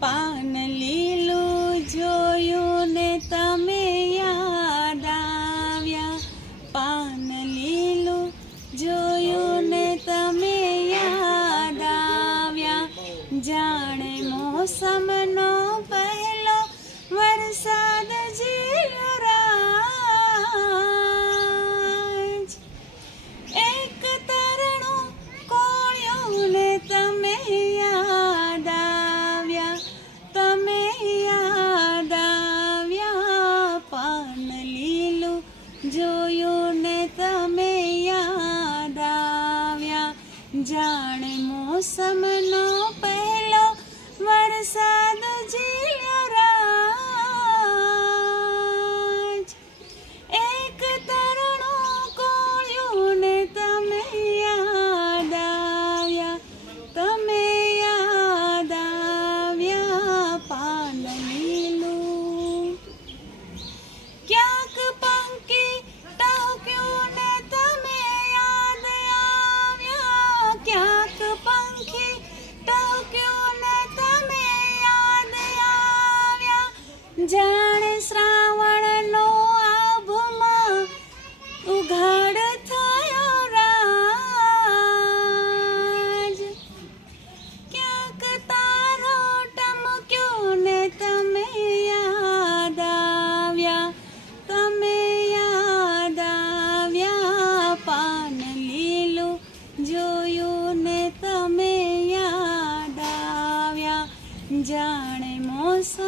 પાન લીલું જોયું ને તમે યાદ આવ્યા, પાન લીલું જોયું ને તમે યાદ આવ્યા, જાણે મોસમનો પહેલો વરસાદ જીવરાજ, એક તરણું કોળ્યું ને તમે યાદ આવ્યા, તમે યાદ આવ્યા, પાન લીલું જોયું ને તમે યાદ આવ્યા, જાણે મોસમનો પહેલો વરસાદ જીવરાજ, એક તરણું કોળ્યું ને તમે યાદ આવ્યા, તમે યાદ આવ્યા, પાન લીલું ક્યાંક પંખી ટહુક્યું ને તમે યાદ આવ્યા, ક્યાંક પંખી ટહુક્યું ને તમે યાદ આવ્યા, જાણે શ્રાવણનો આભમાં ઉઘાડ